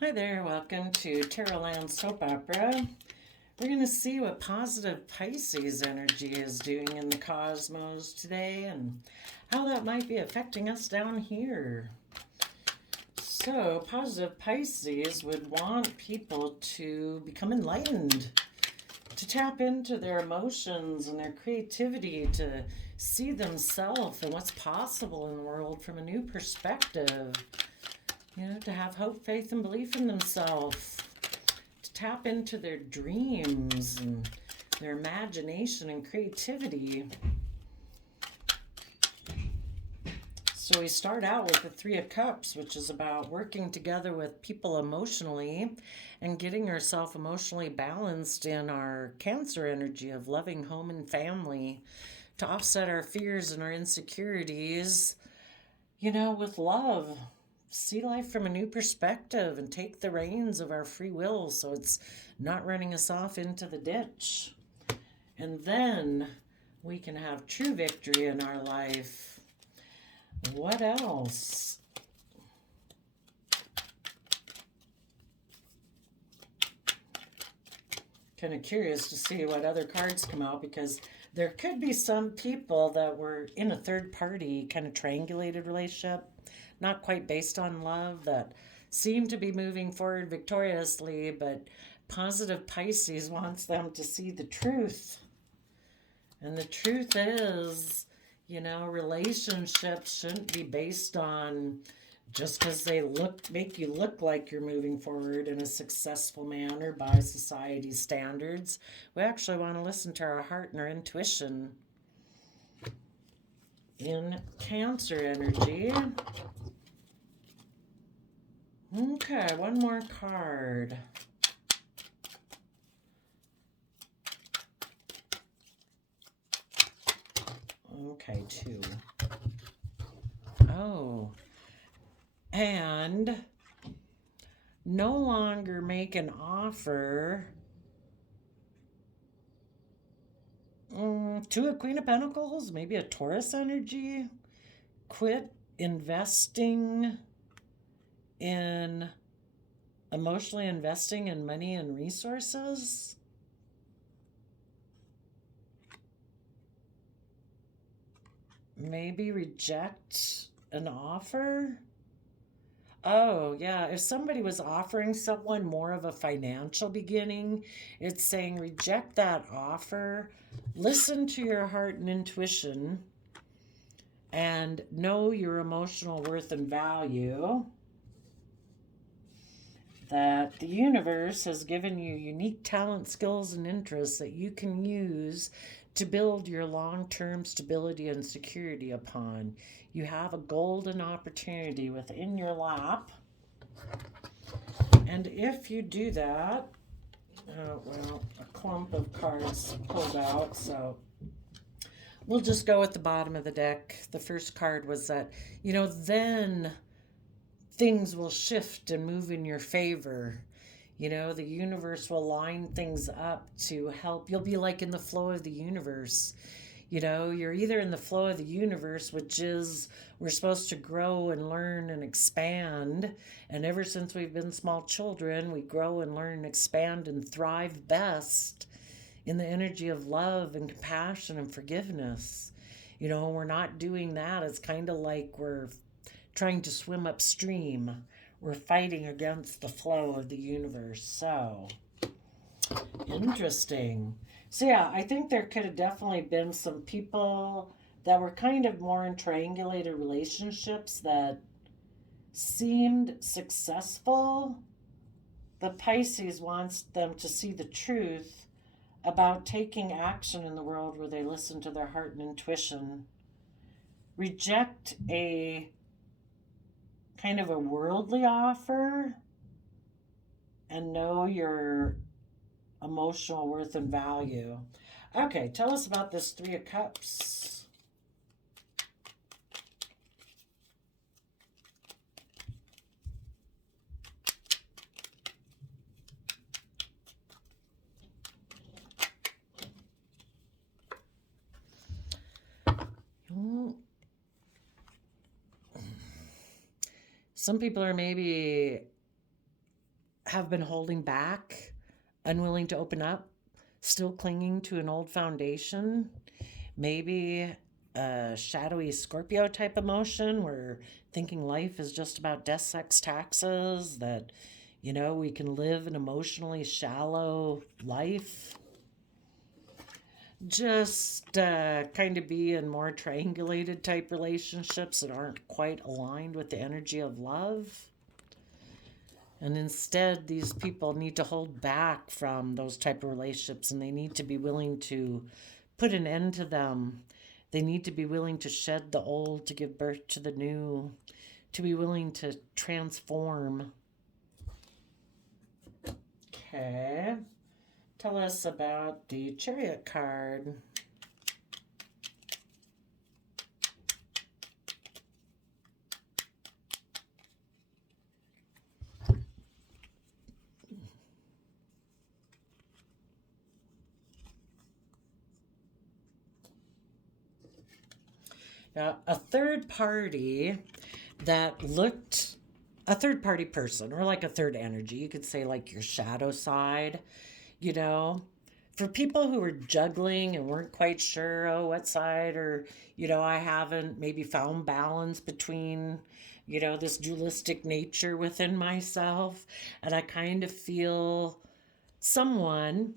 Hi there, welcome to Terrorland Soap Opera. We're going to see what positive Pisces energy is doing in the cosmos today and how that might be affecting us down here. So, positive Pisces would want people to become enlightened, to tap into their emotions and their creativity, to see themselves and what's possible in the world from a new perspective. To have hope, faith, and belief in themselves, to tap into their dreams and their imagination and creativity. So we start out with the Three of Cups, which is about working together with people emotionally and getting ourselves emotionally balanced in our Cancer energy of loving home and family to offset our fears and our insecurities, with love. See life from a new perspective and take the reins of our free will so it's not running us off into the ditch. And then we can have true victory in our life. What else? Kind of curious to see what other cards come out because there could be some people that were in a third party kind of triangulated relationship, not quite based on love, that seem to be moving forward victoriously, but positive Pisces wants them to see the truth. And the truth is, relationships shouldn't be based on just because they make you look like you're moving forward in a successful manner by society's standards. We actually want to listen to our heart and our intuition. In Cancer energy, okay, one more card. Okay, two. Oh, and no longer make an offer. Two of Queen of Pentacles, maybe a Taurus energy. Quit investing in emotionally investing in money and resources. Maybe reject an offer. Oh, yeah. If somebody was offering someone more of a financial beginning, it's saying reject that offer, listen to your heart and intuition, and know your emotional worth and value. That the universe has given you unique talent, skills, and interests that you can use to build your long term stability and security upon. You have a golden opportunity within your lap. And if you do that, a clump of cards pulled out, so we'll just go at the bottom of the deck. The first card was that, then things will shift and move in your favor. The universe will line things up to help. You'll be like in the flow of the universe. You're either in the flow of the universe, which is we're supposed to grow and learn and expand. And ever since we've been small children, we grow and learn and expand and thrive best in the energy of love and compassion and forgiveness. We're not doing that. It's kind of like we're trying to swim upstream. We're fighting against the flow of the universe. So, interesting. So, yeah, I think there could have definitely been some people that were kind of more in triangulated relationships that seemed successful. The Pisces wants them to see the truth about taking action in the world where they listen to their heart and intuition. Reject a kind of a worldly offer and know your emotional worth and value. Okay, tell us about this Three of Cups. Some people are maybe have been holding back, unwilling to open up, still clinging to an old foundation. Maybe a shadowy Scorpio type emotion where thinking life is just about death, sex, taxes, that, we can live an emotionally shallow life. Just kind of be in more triangulated type relationships that aren't quite aligned with the energy of love. And instead, these people need to hold back from those type of relationships, and they need to be willing to put an end to them. They need to be willing to shed the old to give birth to the new, to be willing to transform. Okay. Tell us about the Chariot card. A third party that looked, a third party person, or like a third energy, you could say like your shadow side, you know, for people who were juggling and weren't quite sure, oh, what side, or, I haven't maybe found balance between, this dualistic nature within myself. And I kind of feel someone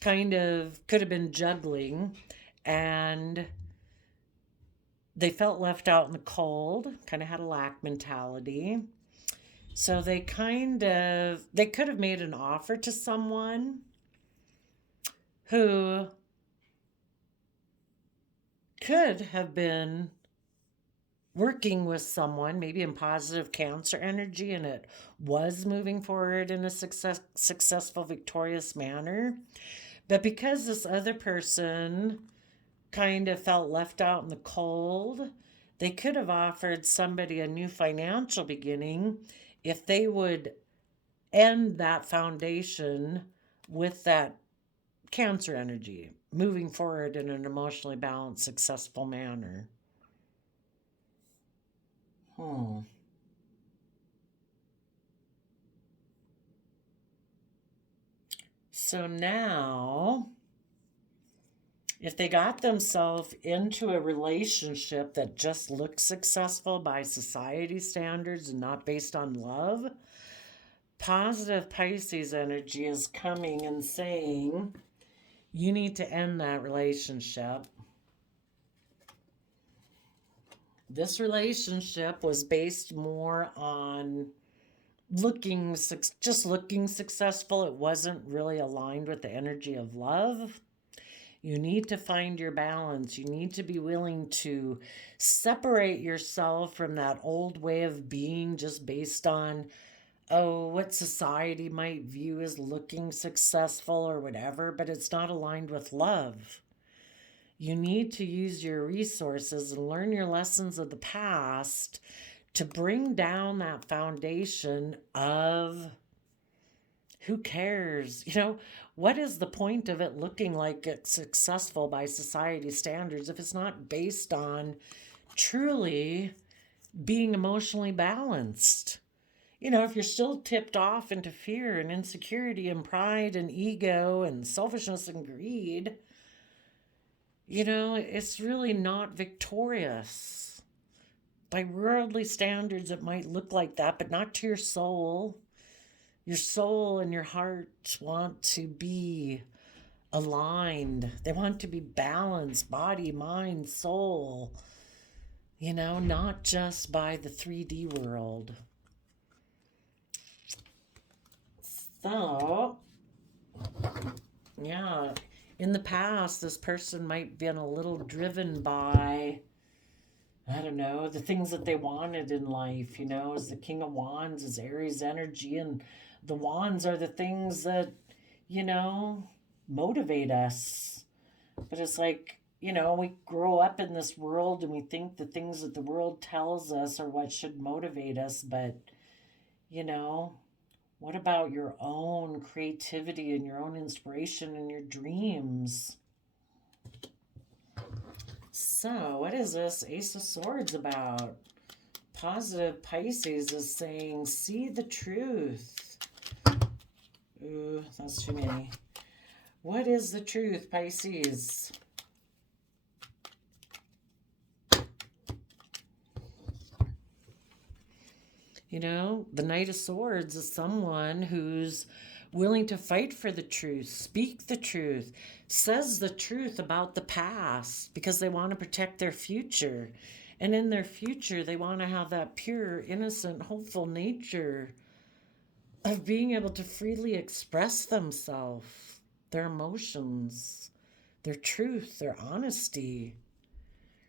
kind of could have been juggling and they felt left out in the cold, kind of had a lack mentality. So they could have made an offer to someone who could have been working with someone, maybe in positive Cancer energy, and it was moving forward in a successful, victorious manner. But because this other person kind of felt left out in the cold, they could have offered somebody a new financial beginning if they would end that foundation with that Cancer energy, moving forward in an emotionally balanced, successful manner. So now, if they got themselves into a relationship that just looks successful by society standards and not based on love, positive Pisces energy is coming and saying, you need to end that relationship. This relationship was based more on just looking successful. It wasn't really aligned with the energy of love. You need to find your balance. You need to be willing to separate yourself from that old way of being just based on, what society might view as looking successful or whatever, but it's not aligned with love. You need to use your resources and learn your lessons of the past to bring down that foundation of who cares? What is the point of it looking like it's successful by society standards if it's not based on truly being emotionally balanced? If you're still tipped off into fear and insecurity and pride and ego and selfishness and greed, it's really not victorious. By worldly standards, it might look like that, but not to your soul. Your soul and your heart want to be aligned. They want to be balanced, body, mind, soul, not just by the 3D world. So, yeah, in the past, this person might have been a little driven by, I don't know, the things that they wanted in life, as the King of Wands is Aries energy, and the wands are the things that, motivate us. But it's like, we grow up in this world and we think the things that the world tells us are what should motivate us. But, what about your own creativity and your own inspiration and your dreams? So, what is this Ace of Swords about? Positive Pisces is saying, see the truth. Ooh, that's too many. What is the truth, Pisces? You know, the Knight of Swords is someone who's willing to fight for the truth, speak the truth, says the truth about the past because they want to protect their future. And in their future, they want to have that pure, innocent, hopeful nature of being able to freely express themselves, their emotions, their truth, their honesty,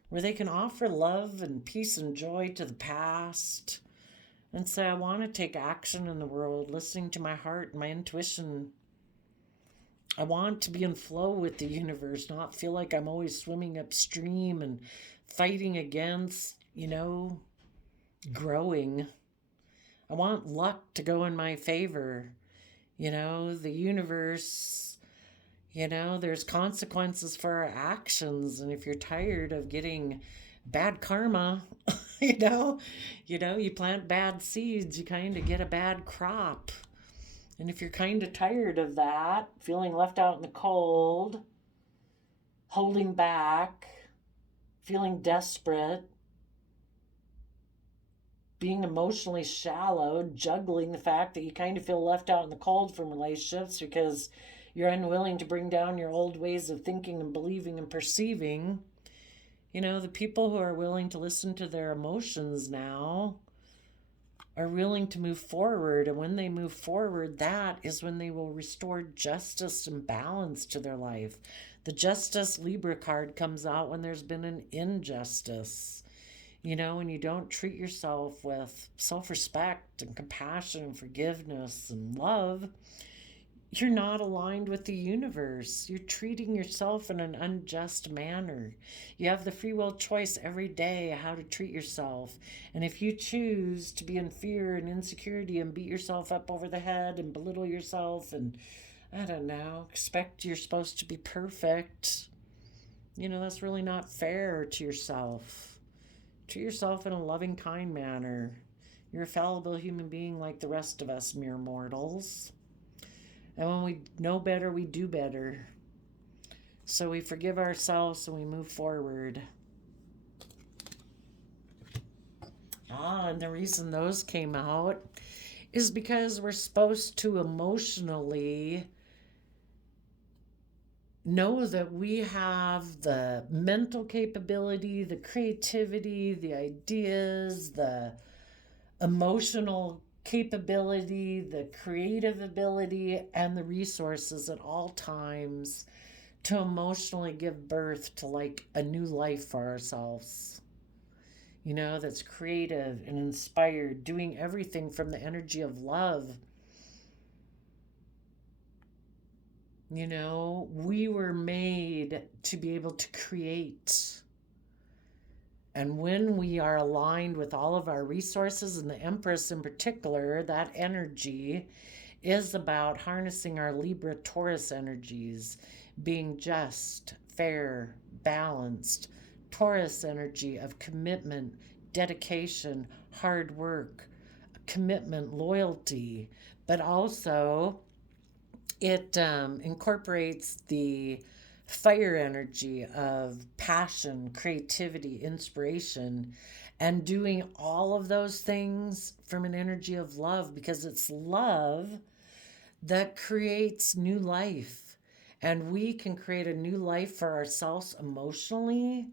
where they can offer love and peace and joy to the past and say, I want to take action in the world, listening to my heart and my intuition. I want to be in flow with the universe, not feel like I'm always swimming upstream and fighting against, growing. I want luck to go in my favor. The universe, there's consequences for our actions. And if you're tired of getting bad karma, you plant bad seeds, you kind of get a bad crop. And if you're kind of tired of that, feeling left out in the cold, holding back, feeling desperate, being emotionally shallow, juggling the fact that you kind of feel left out in the cold from relationships because you're unwilling to bring down your old ways of thinking and believing and perceiving. The people who are willing to listen to their emotions now are willing to move forward. And when they move forward, that is when they will restore justice and balance to their life. The Justice Libra card comes out when there's been an injustice. When you don't treat yourself with self-respect and compassion and forgiveness and love, you're not aligned with the universe. You're treating yourself in an unjust manner. You have the free will choice every day how to treat yourself. And if you choose to be in fear and insecurity and beat yourself up over the head and belittle yourself and, I don't know, expect you're supposed to be perfect, that's really not fair to yourself. Treat yourself in a loving, kind manner. You're a fallible human being like the rest of us mere mortals. And when we know better, we do better. So we forgive ourselves and we move forward. And the reason those came out is because we're supposed to emotionally know that we have the mental capability, the creativity, the ideas, the emotional capability, the creative ability, and the resources at all times to emotionally give birth to like a new life for ourselves. That's creative and inspired, doing everything from the energy of love. We were made to be able to create. And when we are aligned with all of our resources, and the Empress in particular, that energy is about harnessing our Libra Taurus energies, being just, fair, balanced. Taurus energy of commitment, dedication, hard work, commitment, loyalty, but also it incorporates the fire energy of passion, creativity, inspiration, and doing all of those things from an energy of love, because it's love that creates new life. And we can create a new life for ourselves emotionally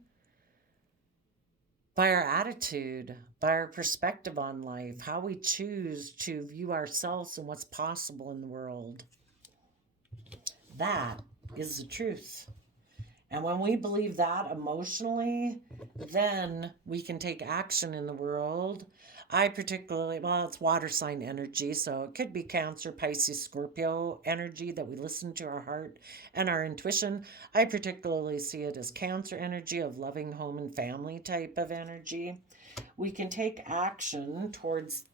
by our attitude, by our perspective on life, how we choose to view ourselves and what's possible in the world. That is the truth. And when we believe that emotionally, then we can take action in the world. I particularly, it's water sign energy, so it could be Cancer, Pisces, Scorpio energy that we listen to our heart and our intuition. I particularly see it as Cancer energy of loving home and family type of energy. We can take action towards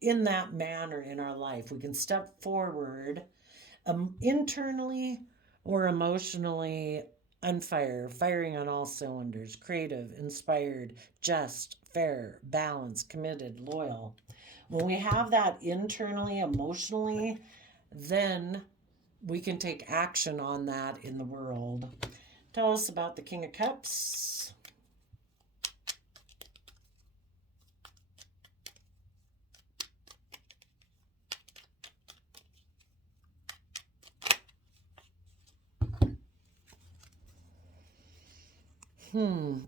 in that manner in our life. We can step forward internally or emotionally on fire, firing on all cylinders, creative, inspired, just, fair, balanced, committed, loyal. When we have that internally, emotionally, then we can take action on that in the world. Tell us about the King of Cups.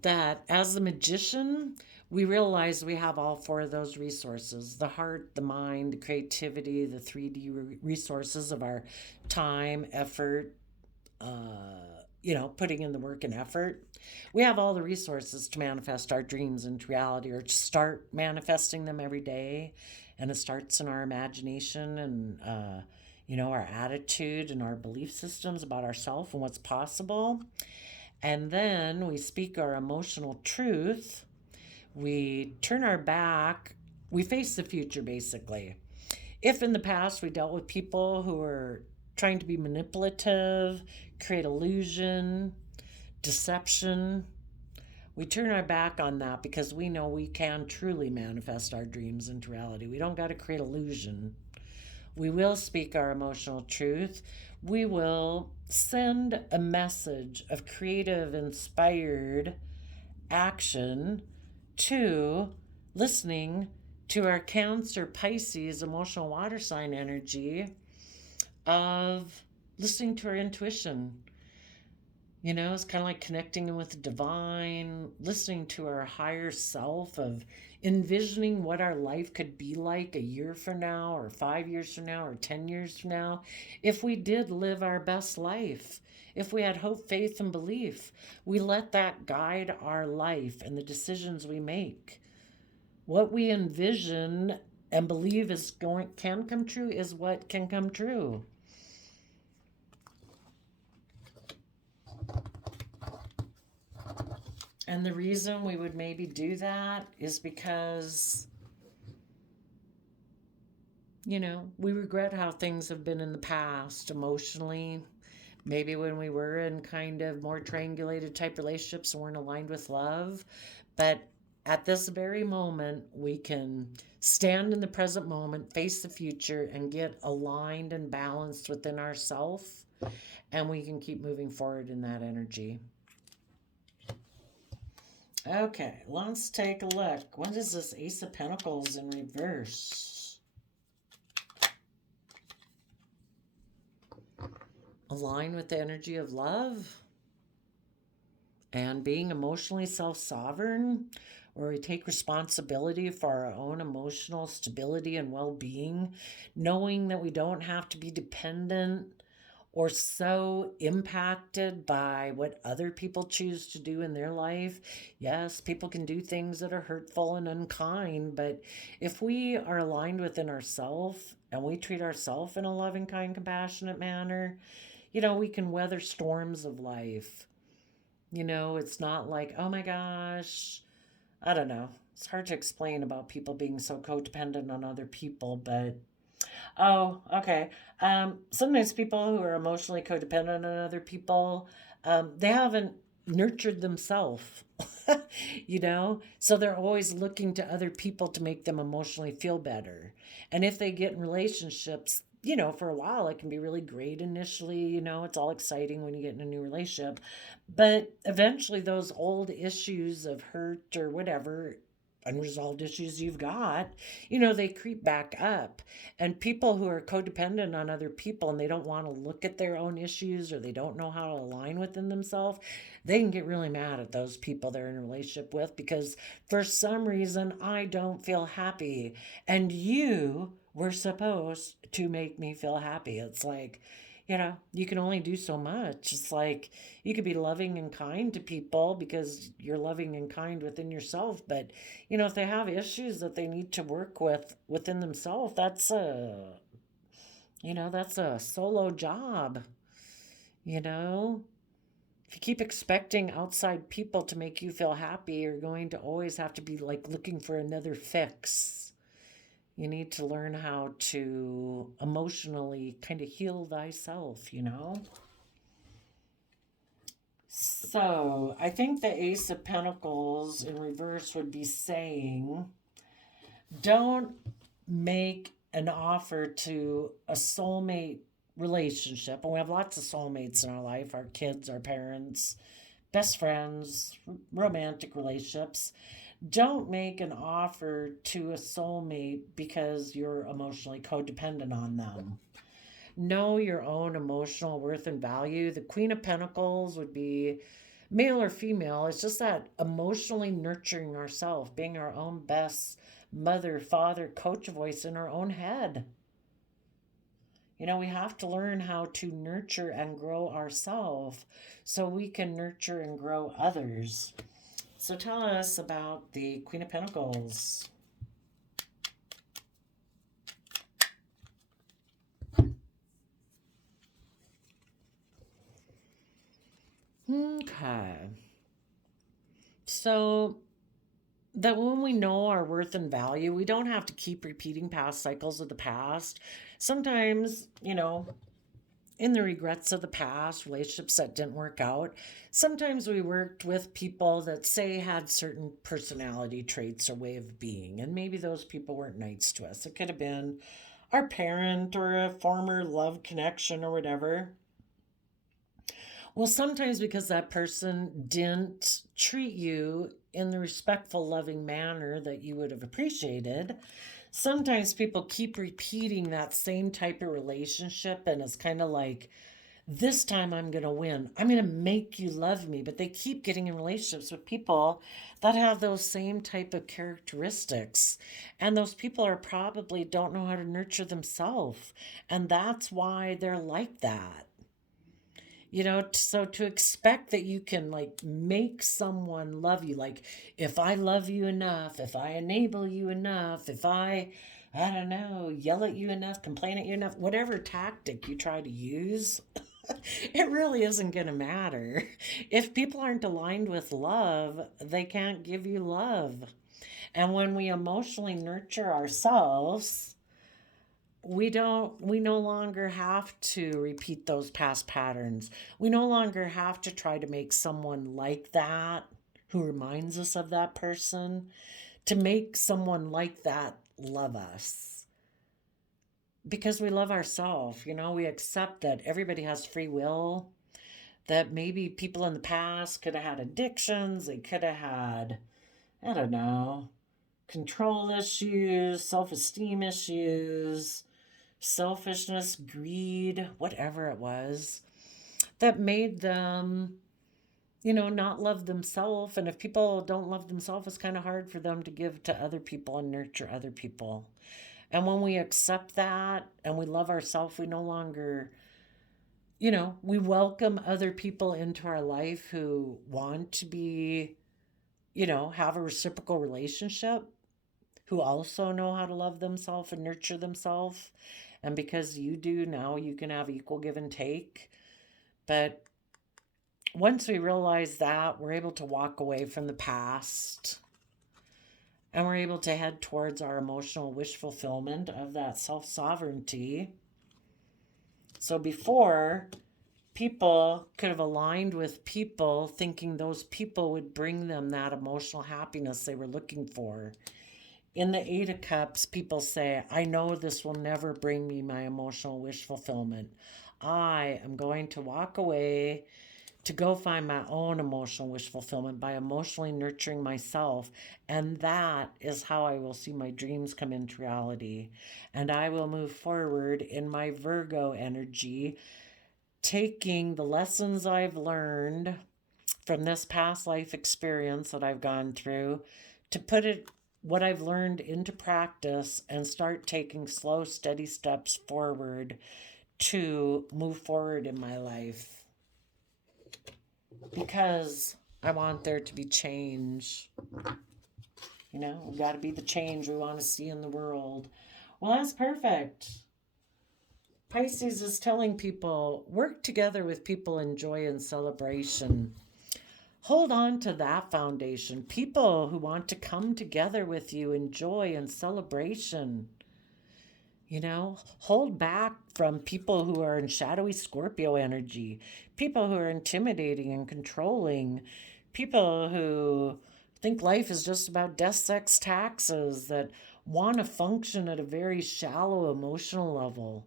That as the magician, we realize we have all four of those resources: the heart, the mind, the creativity, the 3D resources of our time, effort, putting in the work and effort. We have all the resources to manifest our dreams into reality or to start manifesting them every day. And it starts in our imagination and, our attitude and our belief systems about ourselves and what's possible. And then we speak our emotional truth. We turn our back. We face the future, basically. If in the past we dealt with people who were trying to be manipulative, create illusion, deception, we turn our back on that because we know we can truly manifest our dreams into reality. We don't got to create illusion. We will speak our emotional truth. We will send a message of creative, inspired action to listening to our Cancer, Pisces, emotional water sign energy of listening to our intuition. It's kind of like connecting with the divine, listening to our higher self, of envisioning what our life could be like a year from now, or 5 years from now, or 10 years from now, if we did live our best life. If we had hope, faith, and belief, we let that guide our life and the decisions we make. What we envision and believe can come true is what can come true. And the reason we would maybe do that is because, we regret how things have been in the past emotionally. Maybe when we were in kind of more triangulated type relationships and weren't aligned with love. But at this very moment, we can stand in the present moment, face the future, and get aligned and balanced within ourselves. And we can keep moving forward in that energy. Okay, let's take a look. What is this Ace of Pentacles in reverse? Align with the energy of love and being emotionally self-sovereign, where we take responsibility for our own emotional stability and well-being, knowing that we don't have to be dependent or so impacted by what other people choose to do in their life. Yes, people can do things that are hurtful and unkind, but if we are aligned within ourselves and we treat ourselves in a loving, kind, compassionate manner, we can weather storms of life. It's not like, oh my gosh, I don't know. It's hard to explain about people being so codependent on other people, but oh, okay. Sometimes people who are emotionally codependent on other people, they haven't nurtured themselves, so they're always looking to other people to make them emotionally feel better. And if they get in relationships, for a while, it can be really great initially. It's all exciting when you get in a new relationship. But eventually, those old issues of hurt or whatever, unresolved issues you've got, they creep back up. And people who are codependent on other people and they don't want to look at their own issues or they don't know how to align within themselves, they can get really mad at those people they're in a relationship with because for some reason I don't feel happy. And you were supposed to make me feel happy. It's like, you can only do so much. It's like you could be loving and kind to people because you're loving and kind within yourself. But, if they have issues that they need to work with within themselves, that's a solo job, If you keep expecting outside people to make you feel happy, you're going to always have to be like looking for another fix. You need to learn how to emotionally kind of heal thyself. So I think the Ace of Pentacles in reverse would be saying, don't make an offer to a soulmate relationship. And we have lots of soulmates in our life, our kids, our parents, best friends, romantic relationships. Don't make an offer to a soulmate because you're emotionally codependent on them. Know your own emotional worth and value. The Queen of Pentacles would be male or female. It's just that emotionally nurturing ourselves, being our own best mother, father, coach voice in our own head. We have to learn how to nurture and grow ourselves so we can nurture and grow others. So tell us about the Queen of Pentacles. Okay. So that when we know our worth and value, we don't have to keep repeating past cycles of the past. Sometimes, in the regrets of the past, relationships that didn't work out, sometimes we worked with people that, say, had certain personality traits or way of being, and maybe those people weren't nice to us. It could have been our parent or a former love connection or whatever. Well, sometimes because that person didn't treat you in the respectful, loving manner that you would have appreciated, sometimes people keep repeating that same type of relationship, and it's kind of like, this time I'm going to win. I'm going to make you love me. But they keep getting in relationships with people that have those same type of characteristics. And those people are probably don't know how to nurture themselves. And that's why they're like that. So to expect that you can like make someone love you, like if I love you enough, if I enable you enough, if I don't know, yell at you enough, complain at you enough, whatever tactic you try to use, it really isn't going to matter. If people aren't aligned with love, they can't give you love. And when we emotionally nurture ourselves, we no longer have to repeat those past patterns. We no longer have to try to make someone like that who reminds us of that person, to make someone like that love us, because we love ourselves. We accept that everybody has free will, that maybe people in the past could have had addictions, they could have had, I don't know, control issues, self-esteem issues, selfishness, greed, whatever it was, that made them, not love themselves. And if people don't love themselves, it's kind of hard for them to give to other people and nurture other people. And when we accept that and we love ourselves, we no longer, we welcome other people into our life who want to be, have a reciprocal relationship, who also know how to love themselves and nurture themselves. And because you do, now you can have equal give and take. But once we realize that, we're able to walk away from the past, and we're able to head towards our emotional wish fulfillment of that self-sovereignty. So before, people could have aligned with people thinking those people would bring them that emotional happiness they were looking for. In the Eight of Cups, people say, I know this will never bring me my emotional wish fulfillment. I am going to walk away to go find my own emotional wish fulfillment by emotionally nurturing myself. And that is how I will see my dreams come into reality. And I will move forward in my Virgo energy, taking the lessons I've learned from this past life experience that I've gone through, to put what I've learned into practice and start taking slow, steady steps forward to move forward in my life. Because I want there to be change. We got to be the change we want to see in the world. Well, that's perfect. Pisces is telling people, work together with people in joy and celebration. Hold on to that foundation. People who want to come together with you in joy and celebration. Hold back from people who are in shadowy Scorpio energy, people who are intimidating and controlling, people who think life is just about death, sex, taxes, that want to function at a very shallow emotional level.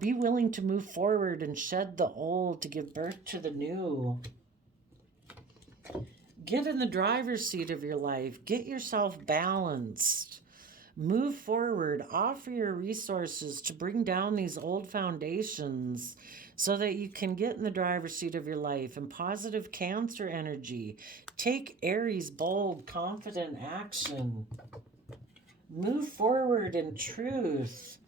Be willing to move forward and shed the old to give birth to the new. Get in the driver's seat of your life. Get yourself balanced. Move forward. Offer your resources to bring down these old foundations so that you can get in the driver's seat of your life. And positive Cancer energy. Take Aries, bold, confident action. Move forward in truth.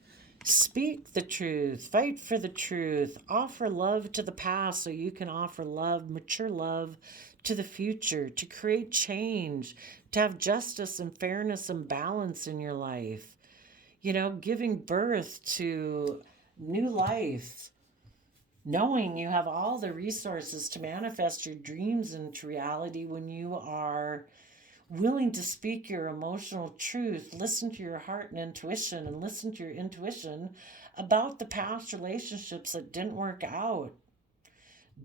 Speak the truth. Fight for the truth. Offer love to the past so you can offer love, mature love to the future, to create change, to have justice and fairness and balance in your life. Giving birth to new life, knowing you have all the resources to manifest your dreams into reality when you are willing to speak your emotional truth, listen to your heart and intuition, and listen to your intuition about the past relationships that didn't work out.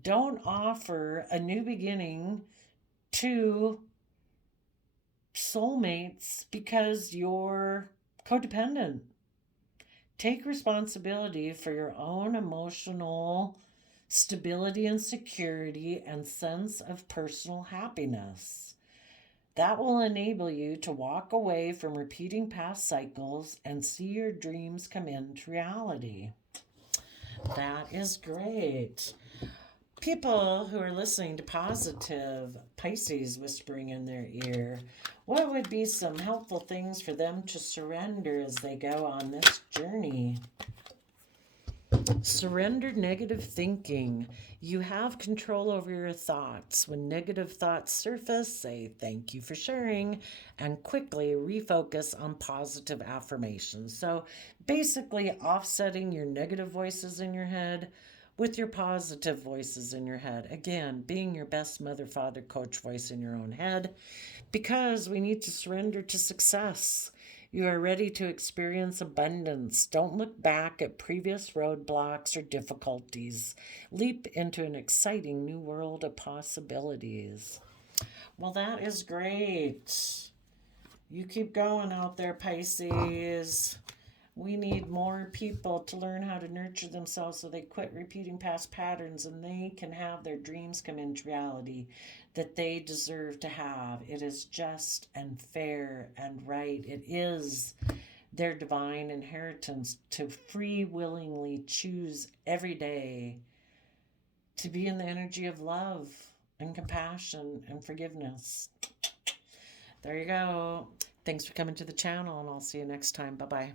Don't offer a new beginning to soulmates because you're codependent. Take responsibility for your own emotional stability and security and sense of personal happiness. That will enable you to walk away from repeating past cycles and see your dreams come into reality. That is great. People who are listening to positive Pisces whispering in their ear, what would be some helpful things for them to surrender as they go on this journey? Surrender negative thinking. You have control over your thoughts. When negative thoughts surface, say thank you for sharing and quickly refocus on positive affirmations. So basically offsetting your negative voices in your head with your positive voices in your head. Again, being your best mother, father, coach voice in your own head, because we need to surrender to success. You are ready to experience abundance. Don't look back at previous roadblocks or difficulties. Leap into an exciting new world of possibilities. Well, that is great. You keep going out there, Pisces. We need more people to learn how to nurture themselves so they quit repeating past patterns and they can have their dreams come into reality that they deserve to have. It is just and fair and right. It is their divine inheritance to free willingly choose every day to be in the energy of love and compassion and forgiveness. There you go. Thanks for coming to the channel, and I'll see you next time. Bye-bye.